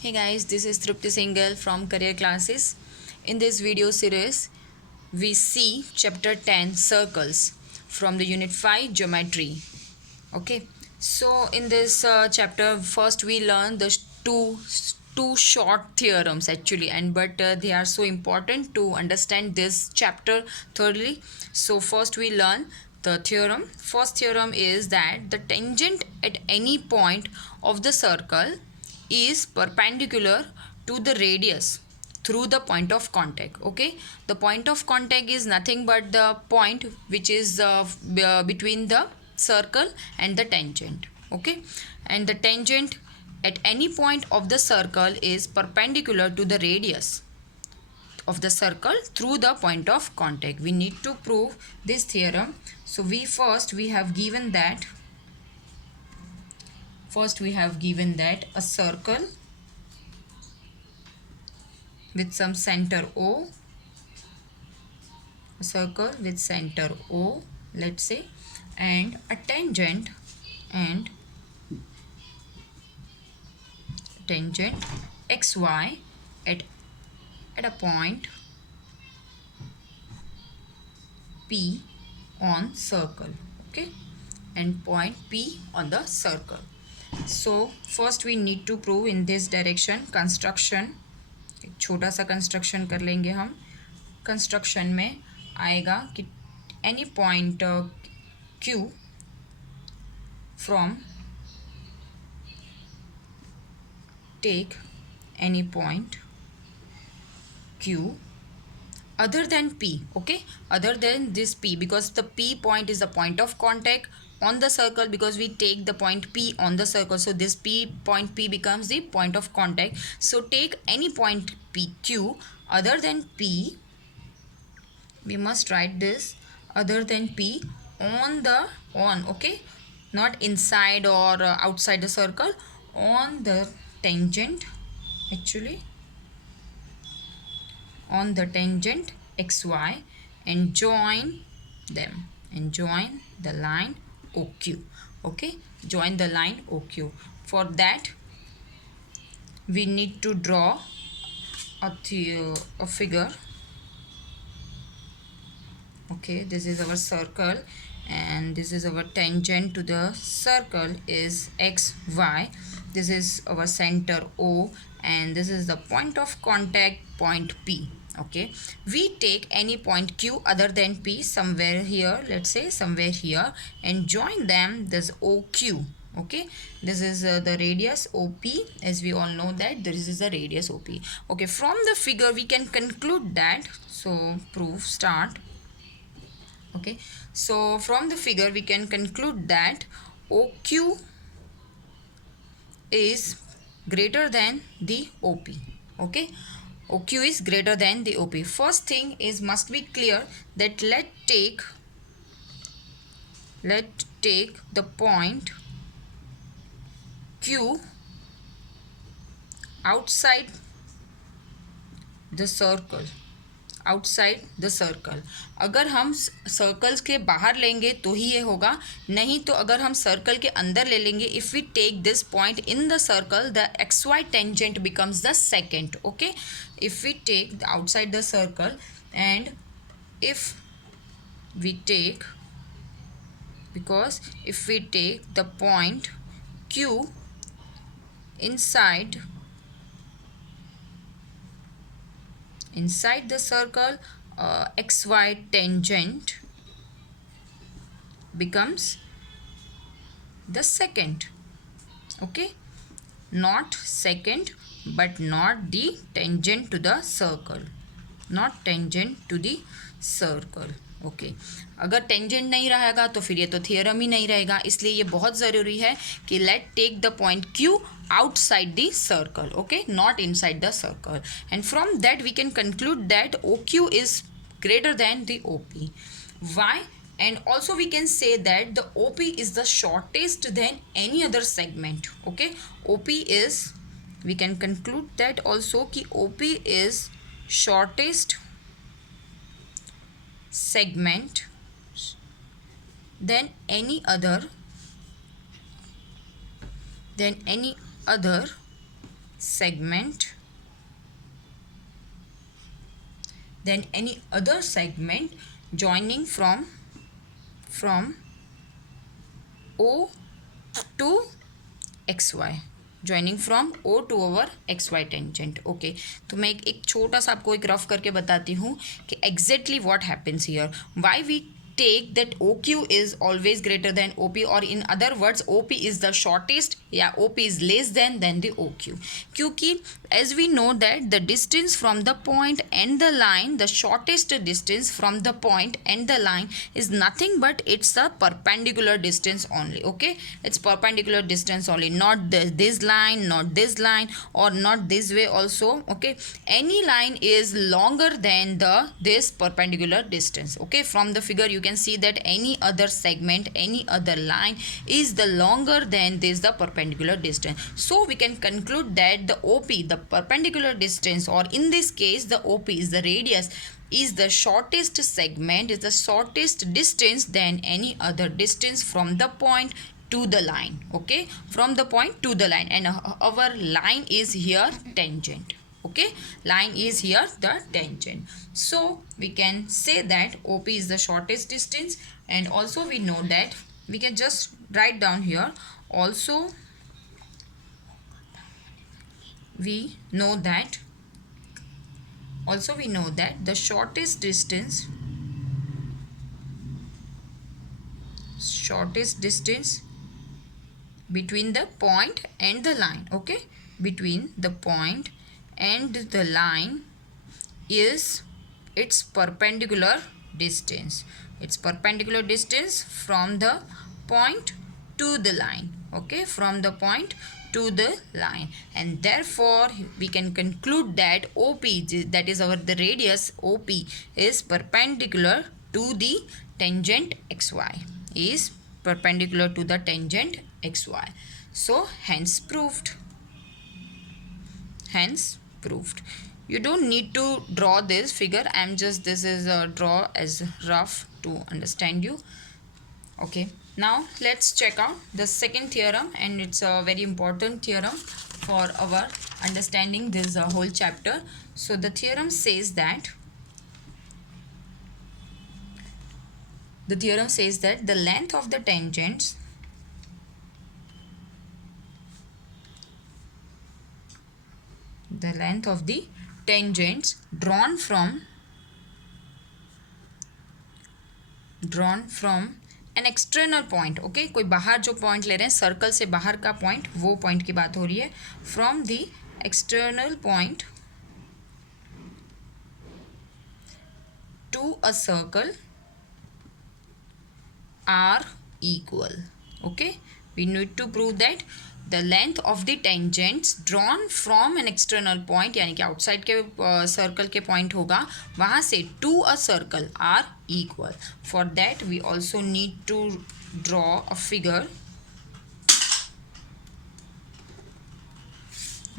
Hey guys, this is Trupti Singhal from Career Classes. In this video series, we see chapter 10 circles from the unit 5 geometry. Okay, so in this chapter, first we learn the two short theorems actually, and but they are so important to understand this chapter thoroughly. So first we learn the theorem. First theorem is that the tangent at any point of the circle is perpendicular to the radius through the point of contact. Okay, the point of contact is nothing but the point which is between the circle and the tangent. Okay, and the tangent at any point of the circle is perpendicular to the radius of the circle through the point of contact. We need to prove this theorem. So we have given that a circle with some center O, a circle with center O, let's say, and a tangent xy at a point P on circle. Okay, and point P on the circle. So first we need to prove in this direction construction. एक छोटा सा construction कर लेंगे हम. Construction में आएगा कि any point Q from take any point Q other than P. Okay, other than this P, because the P point is the point of contact on the circle, because we take the point P on the circle, so this point P becomes the point of contact. So take any point PQ other than P, we must write this, other than P on okay, not inside or outside the circle, on the tangent, actually on the tangent xy, and join them, and join the line OQ. Okay, join the line OQ. For that we need to draw a figure. Okay, this is our circle and this is our tangent to the circle is xy. This is our center O and this is the point of contact, point P. Okay, we take any point Q other than P somewhere here, let's say somewhere here, and join them, this OQ. Okay, this is the radius OP, as we all know that this is the radius OP. Okay, from the figure we can conclude that, so proof start. Okay, so from the figure we can conclude that OQ is greater than the OP. Okay, OQ is greater than the OP. First thing is must be clear that let's take the point Q outside the circle. Outside the circle. अगर हम circles के बाहर लेंगे तो ही ये होगा, नहीं तो अगर हम सर्कल के अंदर ले लेंगे, if we take this point in the circle the xy tangent becomes the second. Okay, if we take outside the circle and if we take, because if we take the point Q inside the circle, xy tangent becomes the second. Okay, not second but not the tangent to the circle, not tangent to the circle. Okay, अगर tangent नहीं रहेगा तो फिर ये तो theorem ही नहीं रहेगा, इसलिए ये बहुत ज़रूरी है कि let take the point Q outside the circle. Okay, not inside the circle, and from that we can conclude that OQ is greater than the OP. Why? And also we can say that the OP is the shortest than any other segment. Okay, OP is, we can conclude that also कि OP is shortest segment than any other segment than any other segment joining from O to xy, joining from O to over X Y tangent. Okay, तो मैं एक छोटा सा आपको एक rough करके बताती हूँ कि exactly what happens here, why we take that OQ is always greater than OP, or in other words OP is the shortest या OP is less than the OQ. क्योंकि as we know that the distance from the point and the line, the shortest distance from the point and the line is nothing but it's a perpendicular distance only. Okay, it's perpendicular distance only, not this line, not this line, or not this way also. Okay, any line is longer than this perpendicular distance. Okay, from the figure you can see that any other segment, any other line is the longer than this the perpendicular distance. So we can conclude that the OP, the perpendicular distance, or in this case the OP is the radius, is the shortest segment, is the shortest distance than any other distance from the point to the line. Okay, from the point to the line, and our line is here tangent. Okay, line is here the tangent. So we can say that OP is the shortest distance, and also we know that we can just write down here also. We know that the shortest distance between the point and the line, okay, between the point and the line is its perpendicular distance. It's perpendicular distance from the point to the line. Okay, from the point to the line, and therefore we can conclude that OP, that is the radius OP, is perpendicular to the tangent xy, is perpendicular to the tangent xy. So hence proved. You don't need to draw this figure. This is a draw as rough to understand you. Okay, now let's check out the second theorem, and it's a very important theorem for our understanding this whole chapter. So the theorem says that the length of the tangents drawn from an external point. Okay, कोई बाहर जो point ले रहे हैं, circle से बाहर का point, वो पॉइंट की बात हो रही है, from the external point to a circle are equal. Okay, we need to prove that the length of the tangents drawn from an external point, यानी कि outside के circle के point होगा, वहाँ से to a circle are equal. For that we also need to draw a figure.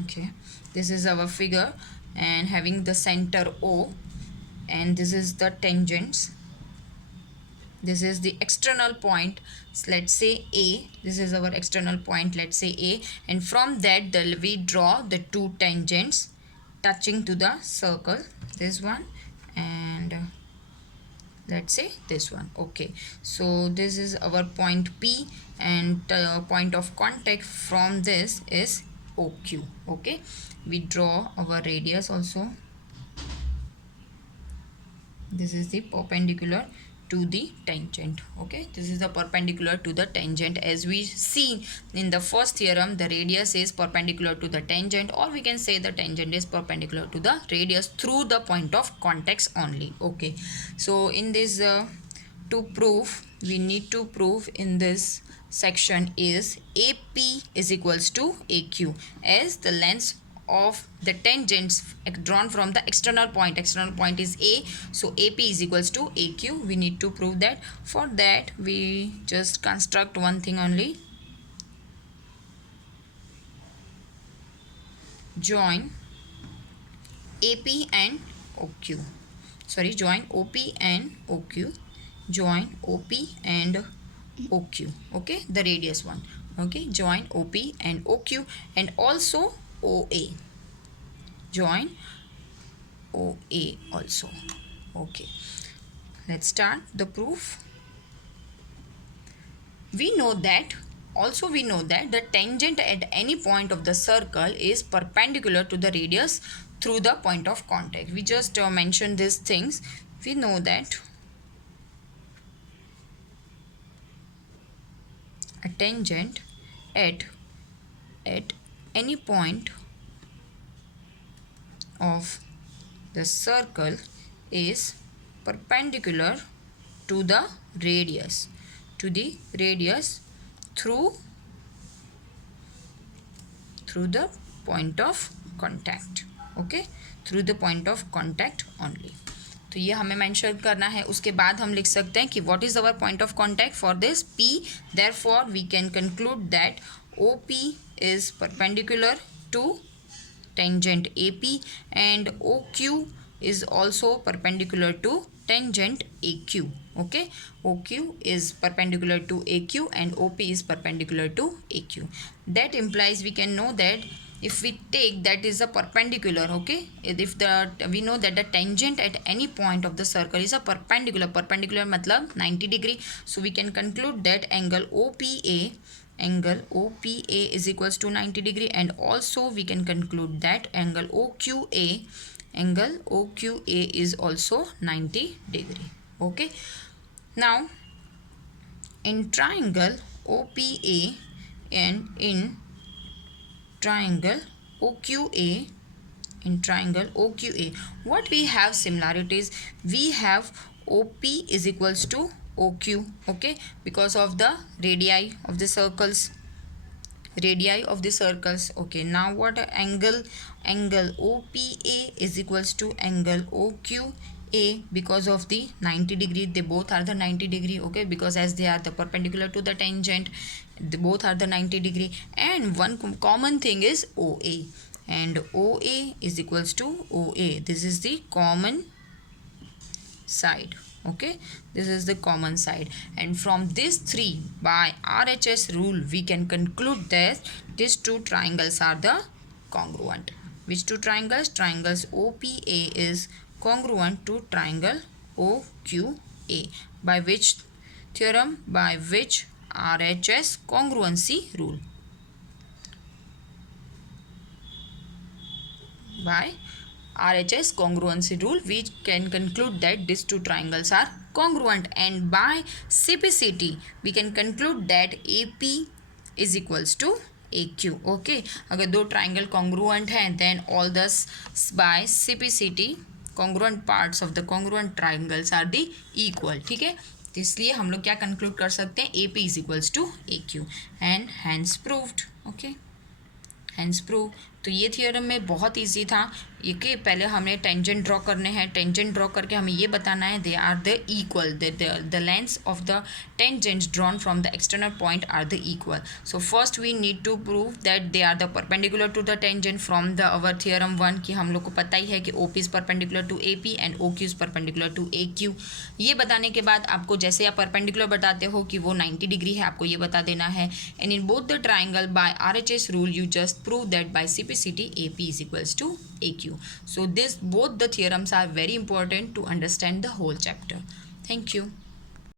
Okay, this is our figure, and having the center O, and this is the tangents. This is the external point, let's say A. This is our external point, let's say A, and from that we draw the two tangents touching to the circle, this one and let's say this one. Okay, so this is our point P, and point of contact from this is OQ. Okay, we draw our radius also. This is the perpendicular to the tangent. Okay, this is the perpendicular to the tangent. As we see in the first theorem, the radius is perpendicular to the tangent, or we can say the tangent is perpendicular to the radius through the point of contact only. Okay, so in this to prove, we need to prove in this section is AP is equals to AQ, as the length of the tangents drawn from the external point is A, so AP is equals to AQ. We need to prove that. For that we just construct one thing only, join AP and OQ, join OP and OQ, join OP and OQ. Okay, the radius one. Okay, join OP and OQ, and also OA. Join OA also. Okay, let's start the proof. We know that the tangent at any point of the circle is perpendicular to the radius through the point of contact. We just mentioned these things. We know that a tangent at any point of the circle is perpendicular to the radius through the point of contact. Okay, through the point of contact only. तो ये हमें mention करना है. उसके बाद हम लिख सकते हैं कि what is our point of contact for this P. Therefore we can conclude that OP is perpendicular to tangent AP and OQ is also perpendicular to tangent AQ. Okay, OQ is perpendicular to AQ and OP is perpendicular to AQ. That implies we can know that if we take that is a perpendicular. Okay, if we know that the tangent at any point of the circle is a perpendicular matlab 90 degree. So we can conclude that angle OPA is equals to 90 degree, and also we can conclude that angle OQA is also 90 degree. Okay, now in triangle OPA and in triangle OQA, what we have similarities? We have OP is equals to OQ. Okay, because of the radii of the circles. Okay, now what angle OPA is equals to angle OQA because of the 90 degree. They both are the 90 degree. Okay, because as they are the perpendicular to the tangent, they both are the 90 degree. And one common thing is OA, and OA is equals to OA. This is the common side. Okay, this is the common side, and from these three, by RHS rule, we can conclude that these two triangles are the congruent. Which two triangles? Triangles OPA is congruent to triangle OQA. By which theorem? By which RHS congruency rule. By RHS congruency rule, we can conclude that these two triangles are congruent, and by CPCT we can conclude that AP is equals to AQ. Okay, अगर दो triangle congruent हैं, then all this by CPCT congruent parts of the congruent triangles are the equal. ठीक है, तो इसलिए हम लोग क्या conclude कर सकते हैं? AP is equals to AQ and hence proved. Okay, hence proved. तो ये थियोरम में बहुत इजी था. ये कि पहले हमें टेंजेंट ड्रॉ करने हैं. टेंजेंट ड्रॉ करके हमें ये बताना है they are the equal, the lengths of the tangents drawn from the external point are the equal. So first we need to prove that they are the perpendicular to the tangent from the our theorem 1 कि हम लोग को पता ही है कि OP is perpendicular to AP and OQ is perpendicular to AQ. ये बताने के बाद आपको जैसे आप परपेंडिकुलर बताते हो कि वो 90 डिग्री है, आपको ये बता देना है. And in both the triangle by RHS rule you just prove that by CPCT AP is equals to AQ. So both the theorems are very important to understand the whole chapter. Thank you.